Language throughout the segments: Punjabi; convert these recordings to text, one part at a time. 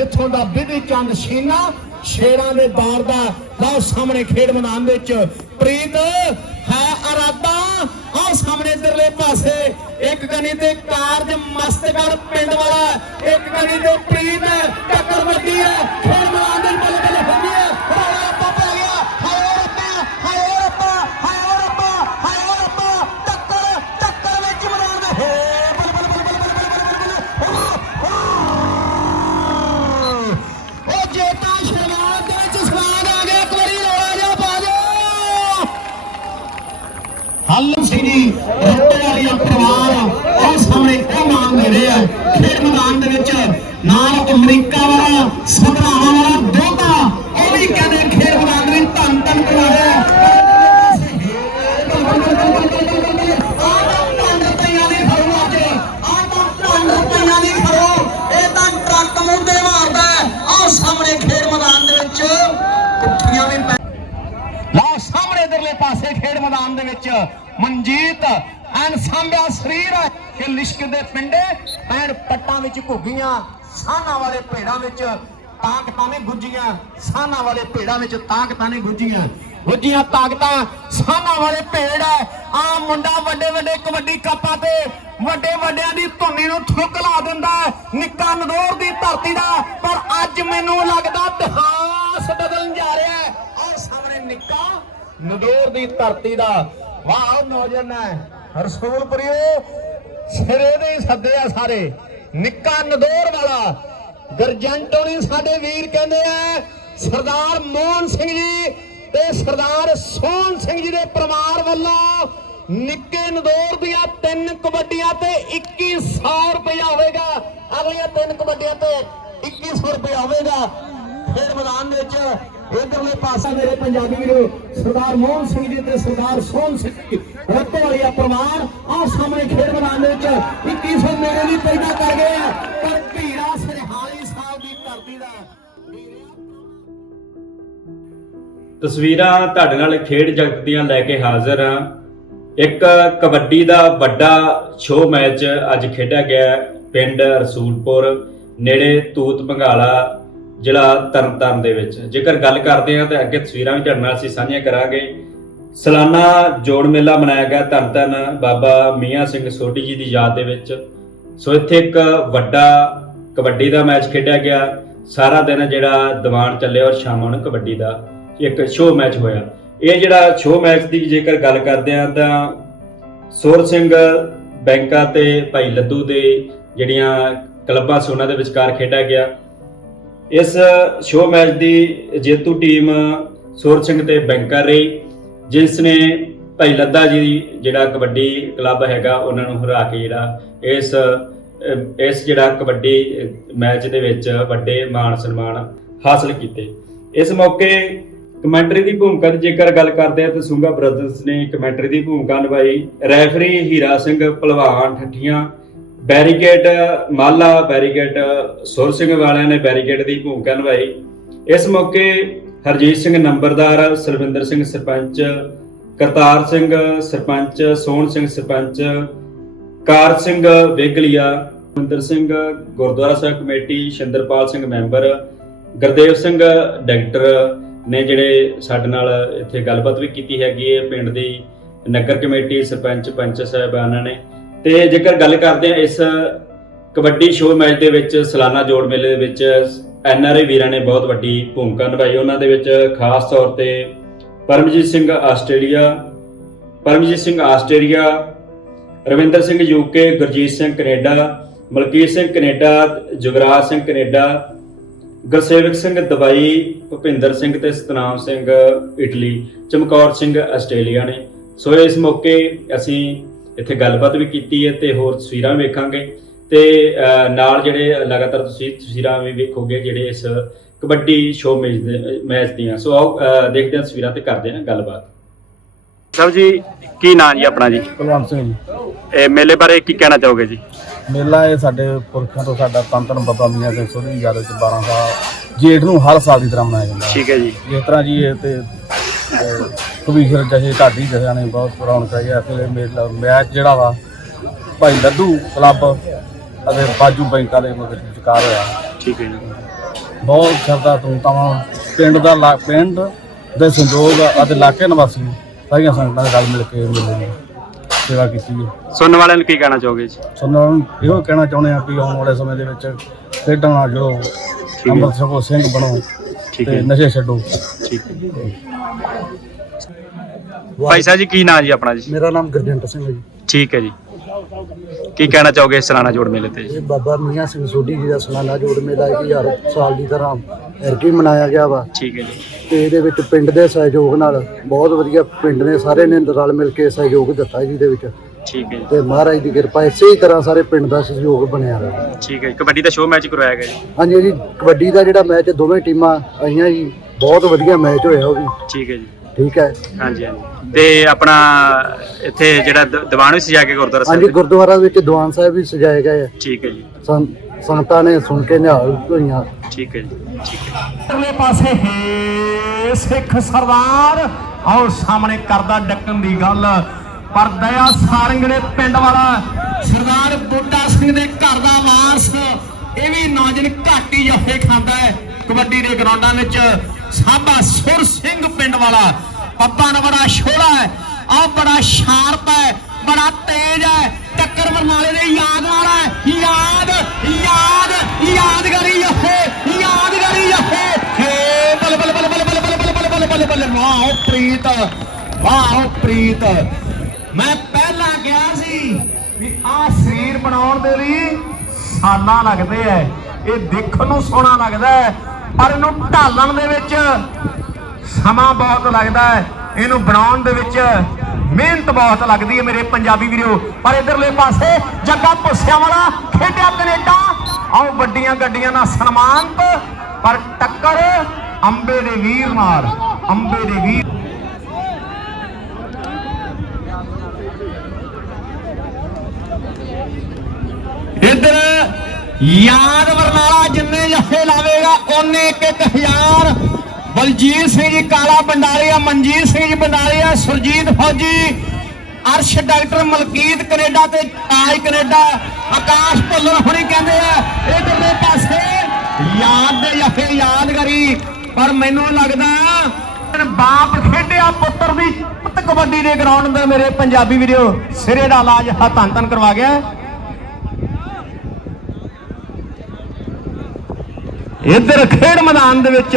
ਜਿੱਥੋਂ ਦਾ ਵਿਧੀ ਚੰਦ ਸ਼ੀਨਾ, ਸ਼ੇਰਾਂ ਦੇ ਦੌਰ ਦਾ ਲਓ ਸਾਹਮਣੇ ਖੇਡ ਮੈਦਾਨ ਵਿੱਚ। ਪ੍ਰੀਤ, ਹੈ ਅਰਾਦਾ ਆਹ ਸਾਹਮਣੇ ਇਧਰਲੇ ਪਾਸੇ ਇੱਕ ਗਣੀ ਤੇ ਕਾਰਜ ਮਸਤਗੜ ਪਿੰਡ ਵਾਲਾ, ਇੱਕ ਗਣੀ ਤੇ ਪ੍ਰੀਤ, ਟੱਕਰ ਵੱਡੀ ਹੱਲ ਸਿੰਘ ਪਰਿਵਾਰ ਉਹ ਸਾਹਮਣੇ ਉਹ ਨਾਮ ਦੇ ਰਹੇ ਆ। ਖੇਡ ਮੈਦਾਨ ਦੇ ਵਿੱਚ ਨਾਲ ਅਮਰੀਕਾ ਵਾਲਾ, ਸਭਰਾਵਾਂ ਵਾਲਾ ਦੋਤਾ, ਉਹ ਵੀ ਕਹਿੰਦੇ ਖੇਡ ਮੈਦਾਨ ਦੇ ਧੰਨ ਧੰਨ ਕਰਾ ਰਿਹਾ ਇਹ ਮਾਰਦਾ ਸਾਹਮਣੇ ਖੇਡ ਮੈਦਾਨ ਦੇ ਵਿੱਚ ਪੁੱਠੀਆਂ ਸਾਹਮਣੇ ਇਧਰਲੇ ਪਾਸੇ ਖੇਡ ਮੈਦਾਨ ਦੇ ਵਿੱਚ ਮਨਜੀਤ, ਐਨ ਸਾਂਭਿਆ ਸਰੀਰ ਕਿ ਲਿਸ਼ਕ ਦੇ ਪਿੰਡੇ ਪੈਣ ਪੱਟਾਂ ਵਿੱਚ ਘੁੱਗੀਆਂ ਸਾਨਾ ਵਾਲੇ ਭੇੜਾਂ ਵਿੱਚ ਤਾਕਤਾਂ ਨੇ ਗੁੱਜੀਆਂ ਸਾਨਾ ਵਾਲੇ ਭੇੜਾਂ ਵਿੱਚ ਤਾਕਤਾਂ ਨੇ ਗੁੱਜੀਆਂ। ਗੁੱਜੀਆਂ ਤਾਕਤਾਂ ਸਾਨਾ ਵਾਲੇ ਭੇੜ ਹੈ। ਆ ਮੁੰਡਾ ਵੱਡੇ ਵੱਡੇ ਕਬੱਡੀ ਕੱਪਾਂ ਤੇ ਵੱਡੇ ਵੱਡਿਆਂ ਦੀ ਧੁੰਨੀ ਨੂੰ ਠੁੱਕ ਲਾ ਦਿੰਦਾ ਨਿੱਕਾ ਨਦੌਰ ਦੀ ਧਰਤੀ ਦਾ, ਪਰ ਅੱਜ ਮੈਨੂੰ ਲੱਗਦਾ ਇਤਿਹਾਸ ਬਦਲਣ ਜਾ ਰਿਹਾ ਹੈ। ਆਹ ਸਾਹਮਣੇ ਨਿੱਕਾ ਨਦੌਰ ਦੀ ਧਰਤੀ ਦਾ ਵਾਹ, ਨੌਜਵਾਨ ਹੈ। ਸਿਰੇ ਦੇ ਹੀ ਸਾਰੇ। ਨਿੱਕਾ ਨਦੌਰ ਵਾਲਾ। ਗਰਜੰਟੋ ਨਹੀਂ ਸਾਡੇ ਵੀਰ ਕਹਿੰਦੇ ਆ, ਸਰਦਾਰ ਮੋਹਨ ਸਿੰਘ ਜੀ ਤੇ ਸਰਦਾਰ ਸੋਹਣ ਸਿੰਘ ਜੀ ਦੇ ਪਰਿਵਾਰ ਵੱਲੋਂ ਨਿੱਕੇ ਨਦੌਰ ਦੀਆਂ ਤਿੰਨ ਕਬੱਡੀਆਂ ਤੇ 2100 ਰੁਪਇਆ ਹੋਵੇਗਾ। ਅਗਲੀਆਂ ਤਿੰਨ ਕਬੱਡੀਆਂ ਤੇ 2100 ਰੁਪਇਆ ਹੋਵੇਗਾ। ਫਿਰ ਮੈਦਾਨ ਵਿੱਚ ਇਧਰਲੇ ਪਾਸੇ ਮੇਰੇ ਪੰਜਾਬੀ ਵੀਰੋ, ਸਰਦਾਰ ਮੋਹਨ ਸਿੰਘ ਜੀ ਤੇ ਸਰਦਾਰ ਸੋਹਣ ਸਿੰਘ ਜੀ। ਰੱਤੋ ਪਰਿਵਾਰ, ਆਹ ਸਾਹਮਣੇ ਖੇਡ ਮੈਦਾਨ ਦੇ ਵਿੱਚ 2100 ਮੇਰੇ ਲਈ ਪੈਦਾ ਕਰ ਗਏ ਆ। ਪਰ ਧੀਰਾ ਸਰਹਾਲੀ ਸਾਹਿਬ ਦੀ ਧਰਤੀ ਦਾ ਤਸਵੀਰਾਂ ਤੁਹਾਡੇ ਨਾਲ ਖੇਡ ਜਗਤ ਦੀਆਂ ਲੈ ਕੇ ਹਾਜ਼ਰ ਹਾਂ। ਇੱਕ ਕਬੱਡੀ ਦਾ ਵੱਡਾ ਸ਼ੋਅ ਮੈਚ ਅੱਜ ਖੇਡਿਆ ਗਿਆ ਪਿੰਡ ਰਸੂਲਪੁਰ, ਨੇੜੇ ਤੂਤ ਬੰਗਾਲਾ ਜ਼ਿਲ੍ਹਾ ਤਰਨਤਾਰਨ ਦੇ ਵਿੱਚ। ਜੇਕਰ ਗੱਲ ਕਰਦੇ ਹਾਂ ਤਾਂ ਅੱਗੇ ਤਸਵੀਰਾਂ ਵੀ ਤੁਹਾਡੇ ਨਾਲ ਅਸੀਂ ਸਾਂਝੀਆਂ ਕਰਾਂਗੇ। ਸਾਲਾਨਾ ਜੋੜ ਮੇਲਾ ਮਨਾਇਆ ਗਿਆ ਤਰਨਤਾਰਨ ਬਾਬਾ ਮੀਆਂ ਸਿੰਘ ਸੋਢੀ ਜੀ ਦੀ ਯਾਦ ਦੇ ਵਿੱਚ। ਸੋ ਇੱਥੇ ਇੱਕ ਵੱਡਾ ਕਬੱਡੀ ਦਾ ਮੈਚ ਖੇਡਿਆ ਗਿਆ। ਸਾਰਾ ਦਿਨ ਜਿਹੜਾ ਦੀਵਾਨ ਚੱਲਿਆ ਔਰ ਸ਼ਾਮਾਂ ਨੂੰ ਕਬੱਡੀ ਦਾ ਇੱਕ ਸ਼ੋਅ ਮੈਚ ਹੋਇਆ। ਇਹ ਜਿਹੜਾ ਸ਼ੋਅ ਮੈਚ ਦੀ ਜੇਕਰ ਗੱਲ ਕਰਦੇ ਆ ਤਾਂ ਸੋਰ ਸਿੰਘ ਬੈਂਕਾ ਤੇ ਭਾਈ ਲੱਦੂ ਦੇ ਜਿਹੜੀਆਂ ਕਲੱਬਾਂ ਸੀ ਉਹਨਾਂ ਦੇ ਵਿਚਕਾਰ ਖੇਡਿਆ ਗਿਆ। ਇਸ ਸ਼ੋਅ ਮੈਚ ਦੀ ਜੇਤੂ ਟੀਮ ਸੋਰ ਸਿੰਘ ਤੇ ਬੈਂਕਰ ਰਹੀ, ਜਿਸ ਨੇ ਭਾਈ ਲੱਦਾ ਜੀ, ਜਿਹੜਾ ਕਬੱਡੀ ਕਲੱਬ ਹੈਗਾ, ਉਹਨਾਂ ਨੂੰ ਹਰਾ ਕੇ ਜਿਹੜਾ ਇਸ ਇਸ ਜਿਹੜਾ ਕਬੱਡੀ ਮੈਚ ਦੇ ਵਿੱਚ ਵੱਡੇ ਮਾਣ ਸਨਮਾਨ ਹਾਸਲ ਕੀਤੇ। ਇਸ ਮੌਕੇ ਕਮੈਂਟਰੀ ਦੀ ਭੂਮਿਕਾ ਦੀ ਜੇਕਰ ਗੱਲ ਕਰਦੇ ਆ ਤਾਂ ਸੁੰਗਾ ਬ੍ਰਦਰਸ ਨੇ ਕਮੈਂਟਰੀ ਦੀ ਭੂਮਿਕਾ ਨਿਭਾਈ। ਰੈਫਰੀ ਹੀਰਾ ਸਿੰਘ, ਭਲਵਾਨ ਠੱਠੀਆਂ ਬੈਰੀਕੇਡ, ਮਾਲਾ ਬੈਰੀਕੇਡ, ਸੁਰ ਸਿੰਘ ਵਾਲਿਆਂ ਨੇ ਬੈਰੀਕੇਡ ਦੀ ਭੂਮਿਕਾ ਨਿਭਾਈ। ਇਸ ਮੌਕੇ ਹਰਜੀਤ ਸਿੰਘ ਨੰਬਰਦਾਰ, Sarvinder Singh sarpanch, Kartar Singh sarpanch, Sohan Singh sarpanch, Kar Singh Vegalia Maninder Singh Gurdwara Sahib committee, Shinderpal Singh member, Gurdev Singh doctor ਨੇ ਜਿਹੜੇ ਸਾਡੇ ਨਾਲ ਇੱਥੇ ਗੱਲਬਾਤ ਵੀ ਕੀਤੀ ਹੈਗੀ ਹੈ। ਪਿੰਡ ਦੀ ਨਗਰ ਕਮੇਟੀ ਸਰਪੰਚ ਪੰਚ ਸਾਹਿਬਾਨਾਂ ਨੇ ਤੇ ਜੇਕਰ ਗੱਲ ਕਰਦੇ ਆ ਇਸ ਕਬੱਡੀ ਸ਼ੋਅ ਮੈਚ ਦੇ ਵਿੱਚ, ਸਾਲਾਨਾ ਜੋੜ ਮੇਲੇ ਦੇ ਵਿੱਚ ਐਨ ਆਰ ਆਈ ਵੀਰਾਂ ਨੇ ਬਹੁਤ ਵੱਡੀ ਭੂਮਿਕਾ ਨਿਭਾਈ। ਉਹਨਾਂ ਦੇ ਵਿੱਚ ਖਾਸ ਤੌਰ ਤੇ Paramjit Singh Australia, Paramjit Singh Australia, Ravinder Singh UK Gurjeet Singh Canada, Malkit Singh Canada, Jugraj Singh Canada, Gursewak Singh Dubai, Bhupinder Singh ਤੇ ਸਤਨਾਮ ਸਿੰਘ ਇਟਲੀ, ਚਮਕੌਰ ਸਿੰਘ ਆਸਟ੍ਰੇਲੀਆ ਨੇ। ਸੋ ਇਸ ਮੌਕੇ ਅਸੀਂ ਇੱਥੇ ਗੱਲਬਾਤ ਵੀ ਕੀਤੀ ਹੈ ਤੇ ਹੋਰ ਤਸਵੀਰਾਂ ਵੇਖਾਂਗੇ। ਤੇ ਨਾਲ ਜਿਹੜੇ ਲਗਾਤਾਰ ਤੁਸੀਂ ਤਸਵੀਰਾਂ ਵੀ ਵੇਖੋਗੇ ਜਿਹੜੇ ਇਸ ਕਬੱਡੀ ਸ਼ੋਅ ਮੈਚ ਦੇ ਮੈਚ ਦੀਆਂ। ਸੋ ਆਓ ਦੇਖਦੇ ਹਾਂ ਤਸਵੀਰਾਂ ਤੇ ਕਰਦੇ ਹਾਂ ਗੱਲਬਾਤ। ਸਭ ਜੀ ਕੀ ਨਾਂ ਜੀ ਆਪਣਾ ਜੀ? ਕੁਲਵੰਤ ਸਿੰਘ ਜੀ। ਇਹ ਮੇਲੇ ਬਾਰੇ ਕੀ ਕਹਿਣਾ ਚਾਹੋਗੇ ਜੀ? ਮੇਲਾ ਇਹ ਸਾਡੇ ਪੁਰਖਾਂ ਤੋਂ ਸਾਡਾ ਤਨ ਤਨ ਬਾਬਾ ਮੀਆਂ ਸਿੰਘ ਸੋਢੀ ਦੀ ਯਾਦ ਵਿੱਚ 12 ਸਾਲ ਜੇਠ ਨੂੰ ਹਰ ਸਾਲ ਦੀ ਤਰ੍ਹਾਂ ਮਨਾਇਆ ਜਾਂਦਾ। ਠੀਕ ਹੈ ਜੀ। ਇਸ ਤਰ੍ਹਾਂ ਜੀ ਇਹ ਤੇ ਕਬੀਰ ਜਹੇ ਢਾਡੀ ਜਹਿਆਂ ਨੇ ਬਹੁਤ ਰੌਣਕ ਹੈ ਇਸ ਵੇਲੇ ਮੇਲਾ ਮੈਚ ਜਿਹੜਾ ਵਾ ਭਾਈ ਲੱਡੂ ਕਲੱਬ ਅਤੇ ਬਾਜੂ ਬੈਂਕਾਂ ਦੇ ਵਿਚਕਾਰ ਹੋਇਆ। ਠੀਕ ਹੈ ਜੀ। ਬਹੁਤ ਕਰਦਾ ਤੂੰ ਤਾਂ ਪਿੰਡ ਦਾ ਪਿੰਡ ਦੇ ਸੰਯੋਗ ਅਤੇ ਇਲਾਕੇ ਨਿਵਾਸੀ ਸਾਰੀਆਂ ਸੰਗਤਾਂ ਰਲ ਮਿਲ ਕੇ ਮੇਲੇ ਦੀ ਸੇਵਾ ਕੀਤੀ ਹੈ। ਸੁਣਨ ਵਾਲਿਆਂ ਨੂੰ ਕੀ ਕਹਿਣਾ ਚਾਹੋਗੇ ਜੀ? ਸੁਣਨ ਨੂੰ ਇਹੋ ਕਹਿਣਾ ਚਾਹੁੰਦੇ ਆ ਕਿ ਆਉਣ ਵਾਲੇ ਸਮੇਂ ਦੇ ਵਿੱਚ ਖੇਡਾਂ ਨਾਲ ਜੁੜੋ। ਅੰਮ੍ਰਿਤ ਸਿੰਘ ਬਣੋ ਤੇ ਨਸ਼ੇ ਛੱਡੋ। ਠੀਕ ਭਾਈ ਸਾਹਿਬ ਜੀ ਕੀ ਨਾਂ ਜੀ ਆਪਣਾ ਜੀ? ਮੇਰਾ ਨਾਮ ਗੁਰਜੰਟ ਸਿੰਘ ਹੈ ਜੀ। ਠੀਕ ਹੈ ਜੀ। ਕੀ ਕਹਿਣਾ ਚਾਹੋਗੇ ਸਲਾਨਾ ਜੋੜ ਮੇਲੇ ਤੇ? ਜੀ ਇਹ ਬਾਬਾ ਮੀਆਂ ਸਿੰਘ ਸੋਢੀ ਜੀ ਦਾ ਸਾਲਾਨਾ ਜੋੜ ਮੇਲਾ ਹੈ ਕਿ ਹਰ ਸਾਲ ਦੀ ਤਰ੍ਹਾਂ ਐਰਕੀ ਮਨਾਇਆ ਗਿਆ ਵਾ। ਠੀਕ ਹੈ ਜੀ। ਤੇ ਇਹਦੇ ਵਿੱਚ ਪਿੰਡ ਦੇ ਸਹਿਯੋਗ ਨਾਲ ਬਹੁਤ ਵਧੀਆ ਪਿੰਡ ਨੇ ਸਾਰੇ ਨੇ ਰਲ ਮਿਲ ਕੇ ਸਹਿਯੋਗ ਦਿੱਤਾ ਜੀ ਇਹਦੇ ਵਿੱਚ। ਠੀਕ ਹੈ ਜੀ। ਤੇ ਮਹਾਰਾਜ ਦੀ ਕਿਰਪਾ ਇਸੇ ਹੀ ਤਰ੍ਹਾਂ ਸਾਰੇ ਪਿੰਡ ਦਾ ਸਹਿਯੋਗ ਬਣਿਆ ਰਹੇ। ਠੀਕ ਹੈ ਜੀ। ਕਬੱਡੀ ਦਾ ਸ਼ੋਅ ਮੈਚ ਕਰਵਾਇਆ ਗਿਆ ਜੀ। ਹਾਂਜੀ ਜੀ ਕਬੱਡੀ ਦਾ ਜਿਹੜਾ ਮੈਚ ਦੋਵੇਂ ਟੀਮਾਂ ਆਈਆਂ ਜੀ ਬਹੁਤ ਵਧੀਆ ਮੈਚ ਹੋਇਆ ਉਹ ਵੀ। ਠੀਕ ਹੈ ਜੀ। ਠੀਕ ਹੈ। ਹਾਂਜੀ ਹਾਂਜੀ। ਤੇ ਆਪਣਾ ਇੱਥੇ ਜਿਹੜਾ ਦ- ਦੀਵਾਨ ਵੀ ਸਜਾ ਕੇ ਗੁਰਦੁਆਰਾ ਹਾਂਜੀ ਸਾਹਿਬ ਗੁਰਦੁਆਰਾ ਵਿੱਚ ਦੀਵਾਨ ਸਾਹਿਬ ਵੀ ਸਜਾਏ ਗਏ ਆ। ਠੀਕ ਹੈ ਜੀ। ਸੰ- ਸੰਗਤਾਂ ਨੇ ਸੁਣ ਕੇ ਨਿਹਾਲ ਹੋਈਆਂ। ਠੀਕ ਹੈ ਜੀ ਠੀਕ ਹੈ। ਅਗਲੇ ਪਾਸੇ ਹੇ ਸਿੱਖ ਸਰਦਾਰ ਆਓ ਸਾਹਮਣੇ ਕਰਦਾ ਡੱਕਣ ਦੀ ਗੱਲ। ਪਰ ਦਇਆ ਸਾਰੰਗੜੇ ਪਿੰਡ ਵਾਲਾ ਸਰਦਾਰ ਬੁੱਢਾ ਸਿੰਘ ਦੇ ਘਰ ਦਾ ਵਾਰਸ। ਇਹ ਵੀ ਨੌਜਵਾਨ ਘੱਟ ਹੀ ਜੱਫੇ ਖਾਂਦਾ ਹੈ ਕਬੱਡੀ ਦੇ ਗਰਾਊਂਡਾਂ ਵਿੱਚ। ਸਾਬਾ ਸੁਰ ਸਿੰਘ ਪਿੰਡ ਵਾਲਾ ਪੱਪਾ ਨਾ ਬੜਾ ਛੋੜਾ ਹੈ ਆ ਬੜਾ ਸ਼ਾਰਪ ਹੈ ਬੜਾ ਤੇਜ਼ ਹੈ ਟੱਕਰ ਬਰਨਾਲੇ ਦੇ ਯਾਦ ਵਾਲਾ ਹੈ ਯਾਦ ਯਾਦ ਯਾਦਗਾਰੀ ਯੱਫੇ ਯਾਦਗਾਰੀ ਯੱਫੇ ਹੇ ਬਲ ਬਲ ਬਲ ਬਲ ਬਲ ਬਲ ਬਲ ਬਲ ਬਲ ਬਲ ਵਾਹ ਪ੍ਰੀਤ ਵਾਹ ਪ੍ਰੀਤ ਮੈਂ ਪਹਿਲਾਂ ਕਿਹਾ ਸੀ ਵੀ ਆ ਸਰੀਰ ਬਣਾਉਣ ਦੇ ਲਈ ਸਾਲਾਂ ਲੱਗਦੇ ਐ ਇਹ ਦੇਖਣ ਨੂੰ ਸੋਹਣਾ ਲੱਗਦਾ ਹੈ ਪਰ ਇਹਨੂੰ ਢਾਲਣ ਦੇ ਵਿੱਚ ਸਮਾਂ ਬਹੁਤ ਲੱਗਦਾ ਹੈ। ਇਹਨੂੰ ਬਣਾਉਣ ਦੇ ਵਿੱਚ ਮਿਹਨਤ ਬਹੁਤ ਲੱਗਦੀ ਹੈ ਮੇਰੇ ਪੰਜਾਬੀ ਵੀਰੋ। ਪਰ ਇਧਰਲੇ ਪਾਸੇ ਜੱਗਾ ਪੁੱਸਿਆਂ ਵਾਲਾ ਖੇਡਿਆ ਕੈਨੇਡਾ। ਆਓ ਵੱਡੀਆਂ ਗੱਡੀਆਂ ਦਾ ਸਨਮਾਨ ਪਰ ਟੱਕਰ ਅੰਬੇ ਦੇ ਵੀਰ ਨਾਲ, ਅੰਬੇ ਦੇ ਵੀਰ ਇੱਧਰ ਯਾਦ ਵਰਨਾਲਾ ਜਿੰਨੇ ਜੱਫੇ ਲਾਵੇਗਾ, ਉਹਨੇ ਇੱਕ ਇੱਕ ਹਜ਼ਾਰ। ਬਲਜੀਤ ਸਿੰਘ ਜੀ, ਕਾਲਾ ਬੰਡਾਰੀਆ ਮਨਜੀਤ ਸਿੰਘ ਜੀ ਬੰਡਾਰੀਆ ਸੁਰਜੀਤ ਫੌਜੀ, ਅਰਸ਼ ਡਾਕਟਰ ਮਲਕੀਤ ਕੈਨੇਡਾ ਤੇ ਤਾਜ ਕੈਨੇਡਾ, ਆਕਾਸ਼ ਭੁੱਲਰ ਹੁਣੀ ਕਹਿੰਦੇ ਆ ਇਧਰਲੇ ਪਾਸੇ। ਯਾਦ ਦੇ ਜੱਫੇ ਯਾਦਗਾਰੀ ਪਰ ਮੈਨੂੰ ਲੱਗਦਾ ਬਾਪ ਖੇਡਿਆ ਪੁੱਤਰ ਦੀ ਕਬੱਡੀ ਦੇ ਗਰਾਊਂਡ ਦੇ ਮੇਰੇ ਪੰਜਾਬੀ ਵੀਡੀਓ ਸਿਰੇ ਦਾ ਇਲਾਜ ਹੱਥਾਂ ਤਨ ਕਰਵਾ ਗਿਆ। ਇੱਧਰ ਖੇਡ ਮੈਦਾਨ ਦੇ ਵਿੱਚ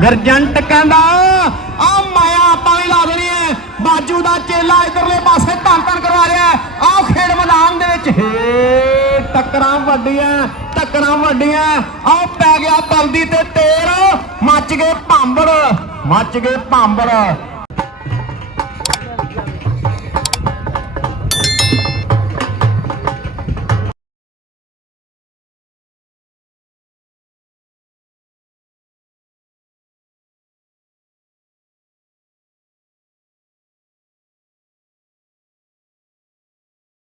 ਗਰਜੰਟ ਕਹਿੰਦਾ, ਆ ਮਾਇਆ ਆਪਾਂ ਵੀ ਲਾ ਦੇਣੀ ਹੈ। ਬਾਜੂ ਦਾ ਚੇਲਾ ਇਧਰਲੇ ਪਾਸੇ ਧੰਨ ਧੰਨ ਕਰਵਾ ਰਿਹਾ ਆਹ ਖੇਡ ਮੈਦਾਨ ਦੇ ਵਿੱਚ ਹੇ, ਟੱਕਰਾਂ ਵੱਡੀਆਂ ਟੱਕਰਾਂ ਵੱਡੀਆਂ ਆਹ ਪੈ ਗਿਆ ਬਲਦੀ ਤੇ ਤੇਰ ਮੱਚ ਗਏ ਭਾਂਬੜ, ਮੱਚ ਗਏ ਭਾਂਬੜ।